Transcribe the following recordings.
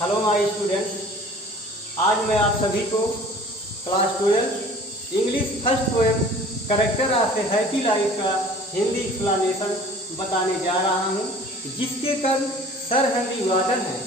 Hello my students, आज मैं आप सभी को class 12 English first poem character of A happy life का हिंदी एक्सप्लेनेशन बताने जा रहा हूँ, जिसके कवि सर हेनरी वार्डन हैं।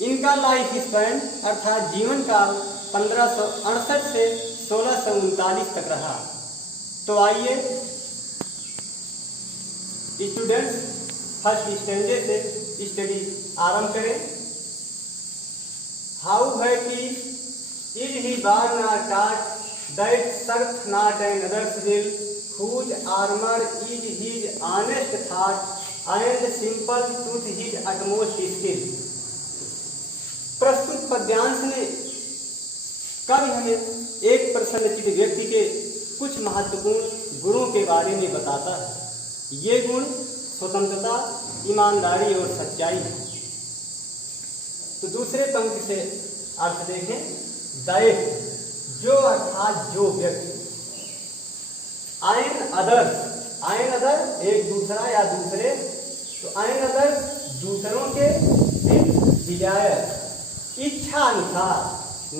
इनका लाइफ स्पैन अर्थात जीवन काल 1568 से 1639 तक रहा। तो आइए स्टूडेंट्स फर्स्ट स्टैंडर्ड से स्टडी आरंभ करें। How happy is he born and taught that serveth not another's will whose armor is his honest thought and simple truth his utmost skill। प्रस्तुत पद्यांश में कवि हमें एक प्रसन्नचित्त व्यक्ति के कुछ महत्वपूर्ण गुणों के बारे में बताता है। ये गुण स्वतंत्रता, ईमानदारी और सच्चाई है। तो दूसरे पंक्ति से अर्थ देखें। दैट जो अर्थात जो व्यक्ति, आयन अदर्स, आयन अदर एक दूसरा या दूसरे, तो आयन अदर दूसरों के डिजायर इच्छा अनुसार,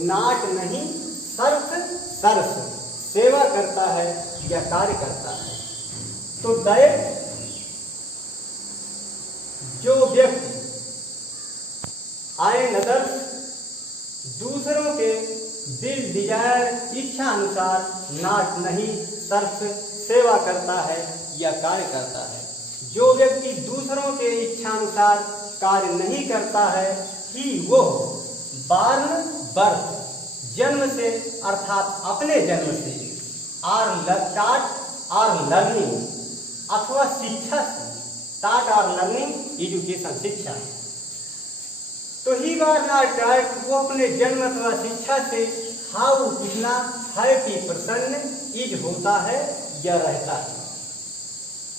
नाट नहीं सर्फ सर्फ सेवा करता है या कार्य करता है। तो दैट जो व्यक्ति, आयन अदर्स दूसरों के दिल डिजायर इच्छा अनुसार, नाट नहीं सर्फ सेवा करता है या कार्य करता है। जो व्यक्ति दूसरों के इच्छा अनुसार कार्य नहीं करता है, ही वो बार्न बर्थ जन्म से अर्थात अपने जन्म से, आर टाट आर लर्निंग अथवा शिक्षा से, टाट आर लर्निंग एजुकेशन शिक्षा। तो ही बार नॉट टाट वो अपने जन्म अथवा शिक्षा से, हाउ कितना, हैप्पी प्रसन्न, इज होता है या रहता है।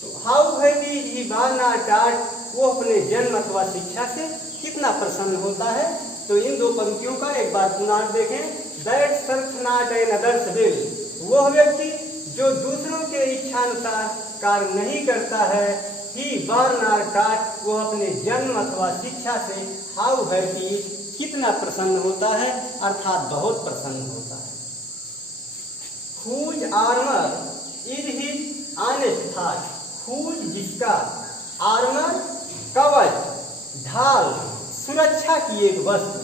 तो how happy he born not टाट वो अपने जन्म अथवा शिक्षा से कितना प्रसन्न होता है। तो इन दो पंक्तियों का एक बार पुनः देखें। That serveth not another's will वह व्यक्ति जो दूसरों के इच्छानुसार कार्य नहीं करता है, ही बार नॉट टाट वो अपने जन्म अथवा शिक्षा से, हाउ हैप्पी कितना प्रसन्न होता है अर्थात बहुत प्रसन्न होता है। Whose armour is his honest thought, whose जिसका, आर्मर कवच, ढाल, सुरक्षा की एक वस्तु।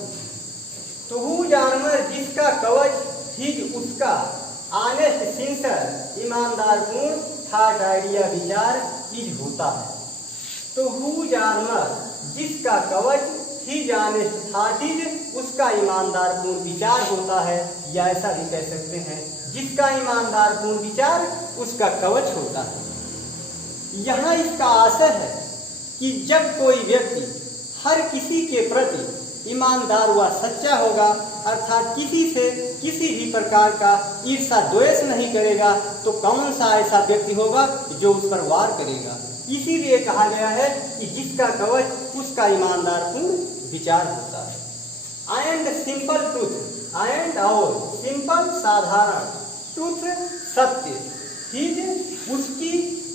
तो हुज आर्मर जिसका कवच, हिज उसका, ऑनेस्ट सिंसियर ईमानदार पूर्ण, थॉट आइडिया विचार, इज होता है। तो हुज आर्मर जिसका कवच, हिज ऑनेस्ट थॉट इज उसका ईमानदार पूर्ण विचार होता है, या ऐसा भी कह सकते हैं जिसका ईमानदार पूर्ण विचार उसका कवच होता है। यहाँ इसका आशय है कि जब कोई व्यक्ति हर किसी के प्रति ईमानदार व सच्चा होगा, अर्थात किसी से किसी भी प्रकार का ईर्षा द्वेष नहीं करेगा, तो कौन सा ऐसा व्यक्ति होगा जो उस पर वार करेगा। इसीलिए कहा गया है कि जिसका कवच उसका ईमानदार पूर्ण विचार होता है। एंड सिंपल ट्रूथ, एंड और सिंपल साधारण, ट्रूथ सत्य, हिज उसकी,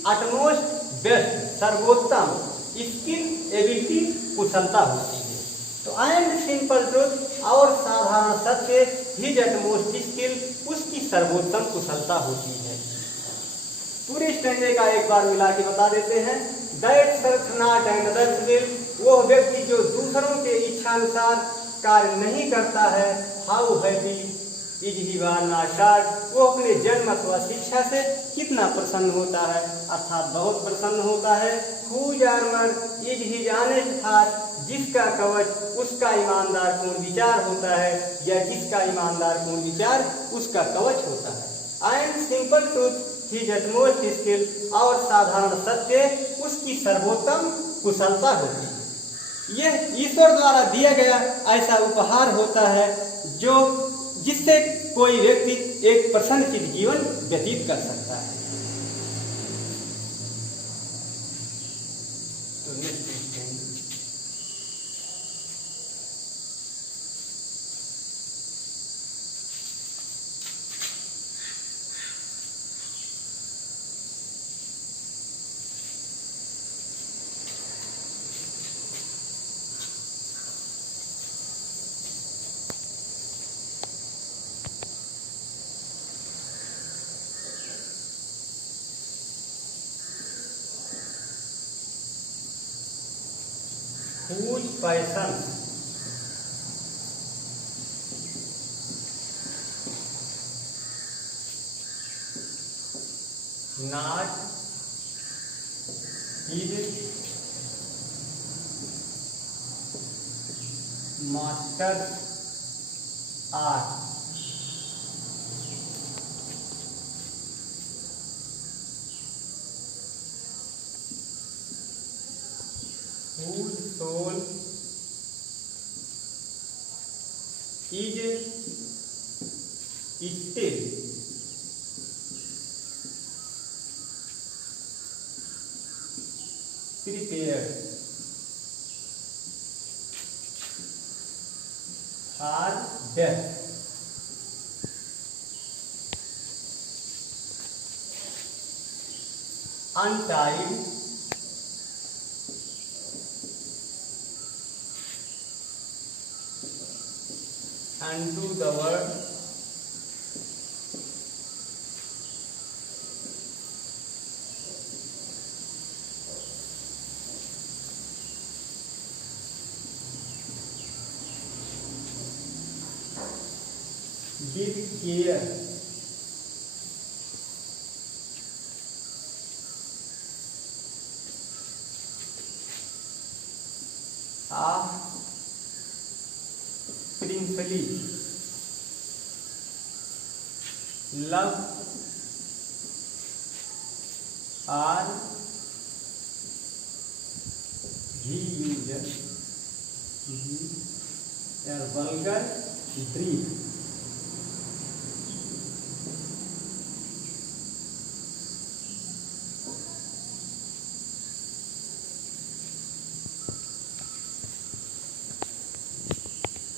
अटमोस्ट बेस्ट सर्वोत्तम, स्किल एबिलिटी कुशलता होती है। तो एंड सिंपल ट्रूथ और साधारण सत्य, हिज अटमोस्ट स्किल उसकी सर्वोत्तम कुशलता होती है। पूरे स्टैंडे का एक बार मिला के बता देते हैं। That serveth not another's will वो व्यक्ति जो दूसरों के इच्छानुसार कार्य नहीं करता है, how happy is he born not टाट वो अपने जन्म अथवा शिक्षा से कितना प्रसन्न होता है अर्थात बहुत प्रसन्न होता है। Whose armour is his honest thought जिसका कवच उसका ईमानदार पूर्ण विचार होता है, या जिसका ईमानदार पूर्ण विचार उसका कवच होता है। And simple truth his utmost skill और साधारण सत्य उसकी सर्वोत्तम कुशलता होती है। यह ईश्वर द्वारा दिया गया ऐसा उपहार होता है जो जिससे कोई व्यक्ति एक प्रसन्नचित्त जीवन व्यतीत कर सकता है। whose person not his master's art. Whose soul is still prepared for death. Untied unto the world with care of princely love or he uses a vulgar breed.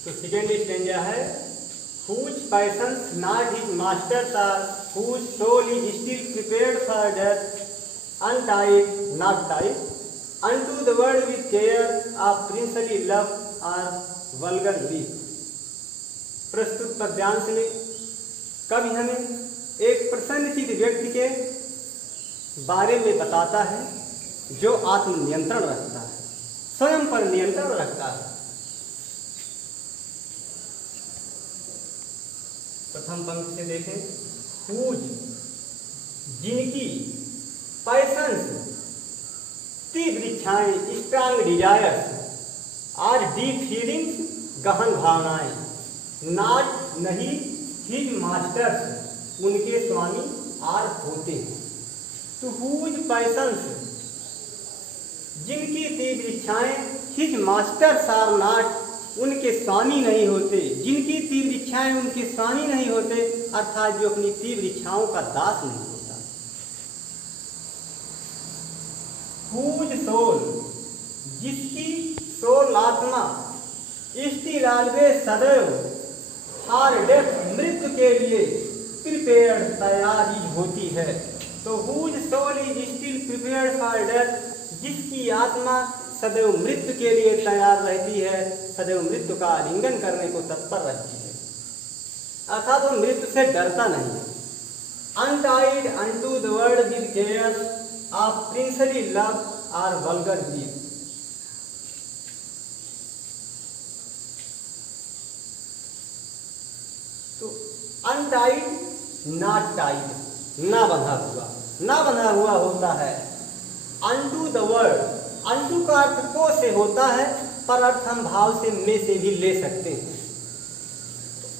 तो सेकेंड स्टैंजा है whose passions not his masters are, whose soul is still prepared for death, untied, not tied, unto the world with care of princely love or vulgar grief. प्रस्तुत पद्यांश में कवि हमें एक प्रसन्नचित व्यक्ति के बारे में बताता है जो आत्मनियंत्रण रखता है, स्वयं पर नियंत्रण रखता है। प्रथम पंक्ति से देखें, whose जिनकी पैशंस तीव्र इच्छाएं स्ट्रांग डिजायर्स और डीप फीलिंग्स गहन भावनाएं, नॉट नहीं हिज मास्टर्स उनके स्वामी आर होते हैं। तो whose पैशंस जिनकी तीव्र इच्छाएं हिज मास्टर्स आर नॉट उनके स्वामी नहीं होते, जिनकी तीव्र इच्छाएं उनके स्वामी नहीं होते, अर्थात जो अपनी तीव्र इच्छाओं का दास नहीं होता। whose soul जिसकी सोल आत्मा स्टिल ऑलवेज सदैव फॉर डेथ मृत्यु के लिए प्रिपेयर्ड तैयार ही होती है। तो whose soul is still prepared for death जिसकी आत्मा सदैव मृत्यु के लिए तैयार रहती है, सदैव मृत्यु का आलिंगन करने को तत्पर रहती है, अर्थात वो मृत्यु से डरता नहीं है। Untied unto the world with care of princely love और वल्गर ग्रीफ। तो अनटाइड नॉट टाइड, ना बंधा हुआ, ना बंधा हुआ होता है। अनटू द वर्ल्ड, अनटू का अर्थ को से होता है, पर अर्थ हम भाव से में से भी ले सकते हैं।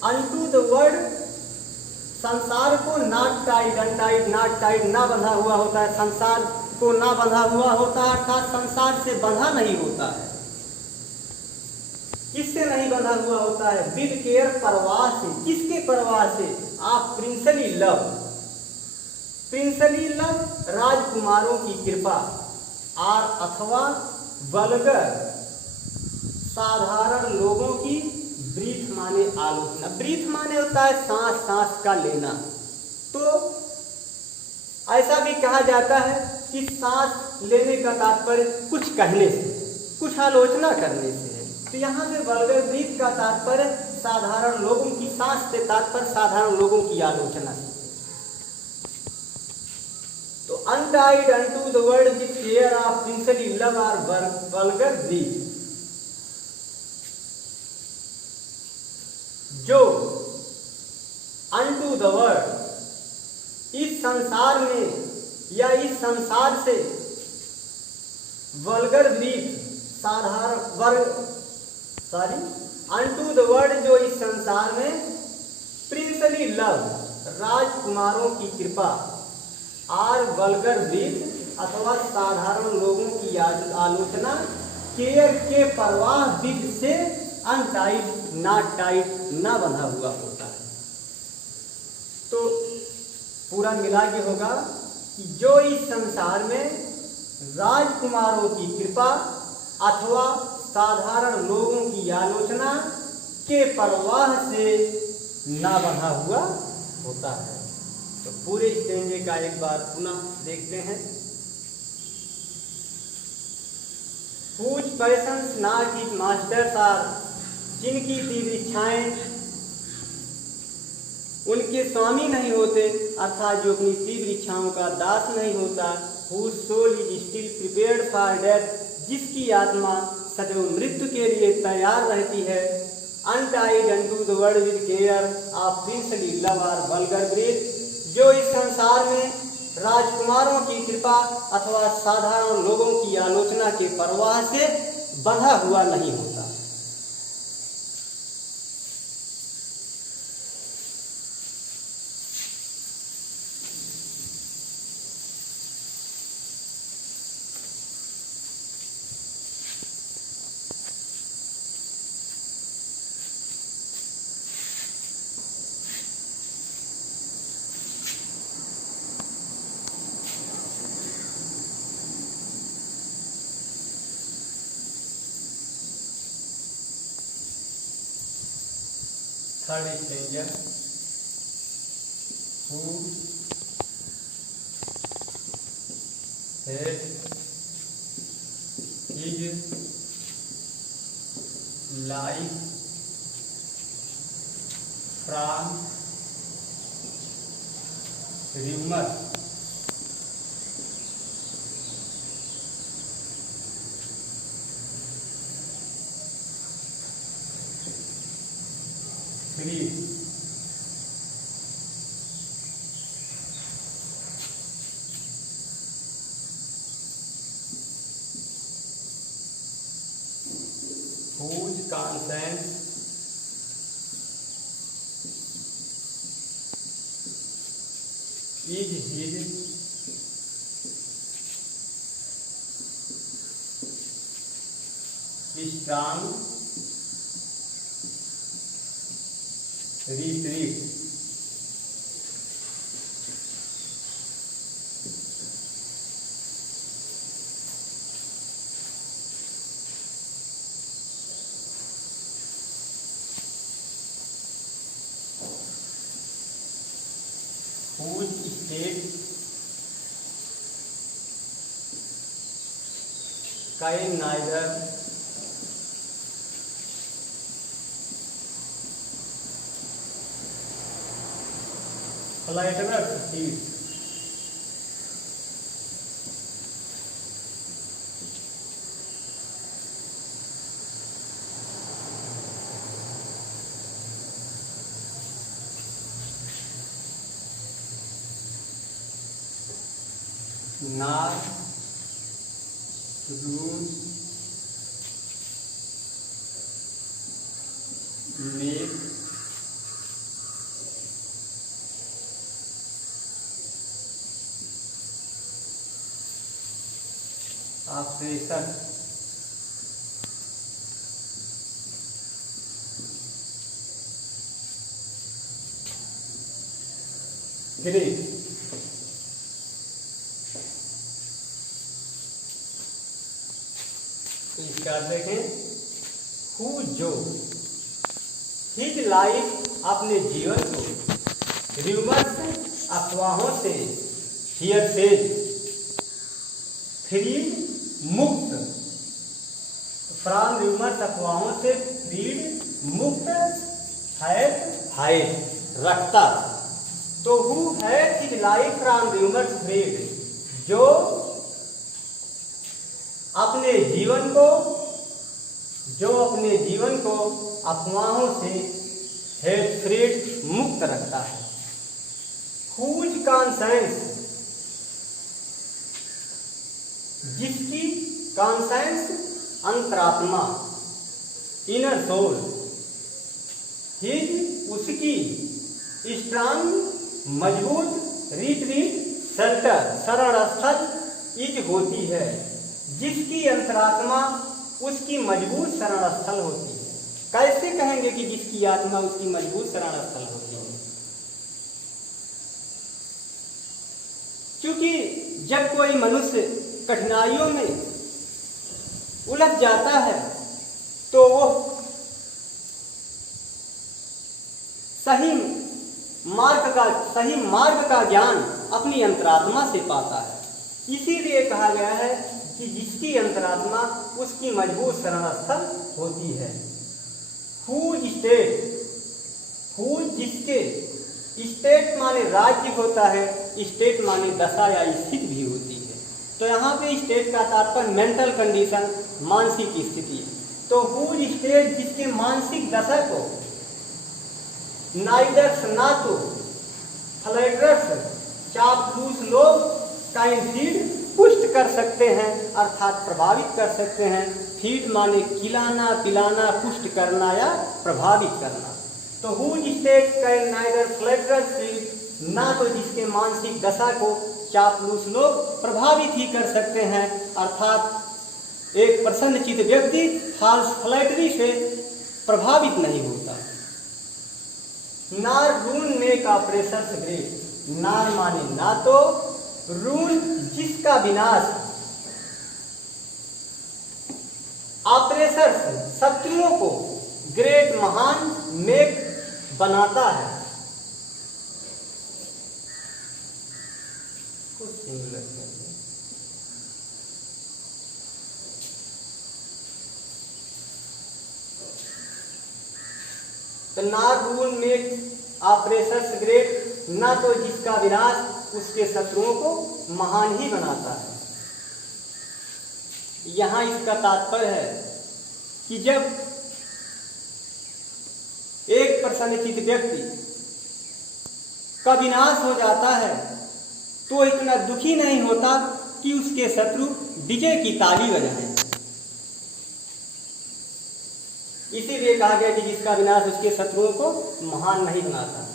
अनटू द वर्ल्ड संसार को not Tide, untied not Tide, ना बंधा हुआ होता है, संसार को ना बंधा हुआ होता है, अर्थात संसार से बंधा नहीं होता है। किससे नहीं बंधा हुआ होता है? विद केयर, परवाह से। किसके परवाह से? आप प्रिंसली लव, प्रिंसली लव राजकुमारों की कृपा, और अथवा वल्गर साधारण लोगों की ब्रीथ माने आलोचना। ब्रीथ माने होता है सांस, सांस का लेना। तो ऐसा भी कहा जाता है कि सांस लेने का तात्पर्य कुछ कहने से, कुछ आलोचना करने से है। तो यहाँ पे वल्गर ब्रीथ का तात्पर्य साधारण लोगों की, सांस से तात्पर्य साधारण लोगों की आलोचना से। तो untied unto the world with care of princely love और वल्गर ब्रीथ। जो अनटू द वर्ल्ड, इस संसार में या इस संसार से वल्गर ब्रीथ, साधारण वर्ग, अनटू द वर्ल्ड, जो इस संसार में प्रिंसली लव, राजकुमारों की कृपा, आर वल्गर ब्रीथ अथवा साधारण लोगों की आलोचना, केयर के परवाह विध से अनटाइट, नॉट टाइट, ना बंधा हुआ होता है। तो पूरा मिला के होगा कि जो इस संसार में राजकुमारों की कृपा अथवा साधारण लोगों की आलोचना के परवाह से ना बंधा हुआ होता है। तो पूरे स्टेंजे का एक बार पुनः देखते हैं। Whose passions not his masters are, जिनकी तीव्र इच्छाएं उनके स्वामी नहीं होते, अर्थात जो अपनी तीव्र इच्छाओं का दास नहीं होता। Whose soul is still prepared for death, जिसकी आत्मा सदैव मृत्यु के लिए तैयार रहती है। Untied unto the world with care of princely love or vulgar breath, जो इस संसार में राजकुमारों की कृपा अथवा साधारण लोगों की आलोचना के परवाह से बंधा हुआ नहीं होता। Third stranger, who had his life from rumor, freed, whose conscience is his strong retreat, whose state can neither flatterer succeed, nor rules make oppression great। इसका देखें, हु जो हिज लाइफ अपने जीवन को, र्यूमर्स अफवाहों से, हियरसेज फ्रीड मुक्त, from rumours अफवाहों से फ्रीड मुक्त, हाइड रखता। तो who had his life from rumours freed, जो अपने जीवन को अफवाहों से हेट फ्रीड मुक्त रखता है। हुज कॉन्साइंस, जिसकी कॉन्साइंस अंतरात्मा, इनर सोल, हिज उसकी, स्ट्रांग मजबूत, रिट्रीट शेल्टर शरण स्थल, इज होती है, जिसकी अंतरात्मा उसकी मजबूत शरण स्थल होती है। कैसे कहेंगे कि जिसकी आत्मा उसकी मजबूत शरण स्थल होती है? क्योंकि जब कोई मनुष्य कठिनाइयों में उलझ जाता है तो वो सही मार्ग का ज्ञान अपनी अंतरात्मा से पाता है। इसीलिए कहा गया है कि जिसकी अंतरात्मा उसकी मजबूत शरण स्थल होती है। हुज स्टेट, हुज जिसके, स्टेट माने राज्य होता है, स्टेट माने दशा या स्थिति भी होती है। तो यहाँ पे स्टेट का तात्पर्य मेंटल कंडीशन, मानसिक स्थिति है। तो हुज स्टेट जिसके मानसिक दशा को नाइडर्स ना तो फ्लैटरर्स चापलूस लोग काइंड पुष्ट कर सकते हैं, अर्थात प्रभावित कर सकते हैं। फीड माने खिलाना, पिलाना, पुष्ट करना या प्रभावित करना। तो whose state can neither flatter feed, ना तो जिसके मानसिक दशा को चापलूस लोग प्रभावित ही कर सकते हैं, अर्थात एक प्रसन्नचित्त व्यक्ति फाल्स फ्लैटरी से प्रभावित नहीं होता। नार रून मेक ऑपरेशंस ग्रेट, नार माने ना तो, रून जिसका विनाश, ऑपरेशंस शत्रुओं को, ग्रेट महान, मेक बनाता है। तो नार रूल मेक ऑपरेशंस ग्रेट, ना तो जिसका विनाश उसके शत्रुओं को महान ही बनाता है। यहां इसका तात्पर्य है कि जब एक प्रसन्नचित्त व्यक्ति का विनाश हो जाता है तो इतना दुखी नहीं होता कि उसके शत्रु विजय की ताली बजाएं। इसीलिए कहा गया कि जिसका विनाश उसके शत्रुओं को महान नहीं बनाता।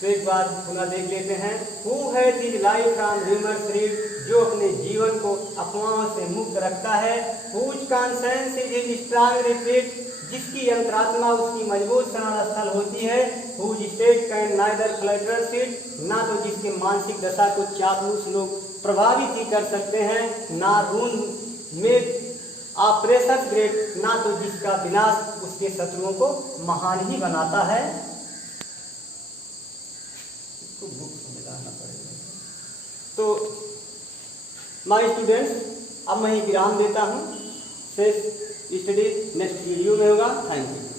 तो एक बार पुनः देख लेते हैं। Who has his life from humour freed, जो अपने जीवन को अफवाहों से मुक्त रखता है। Whose conscience is his strong retreat, जिसकी अंतरात्मा उसकी मजबूत शरण स्थल होती है। Whose state can neither flatter seat, ना तो जिसके मानसिक दशा को चापलूस लोग प्रभावित ही कर सकते हैं। ना रून में ऑपरेशंस ग्रेट, ना तो जिसका विनाश उसके शत्रुओं को महान ही बनाता है। इसको बुक समझाना पड़ेगा। तो माय स्टूडेंट्स, अब मैं विराम देता हूँ। शेष स्टडी नेक्स्ट वीडियो में होगा। Thank you.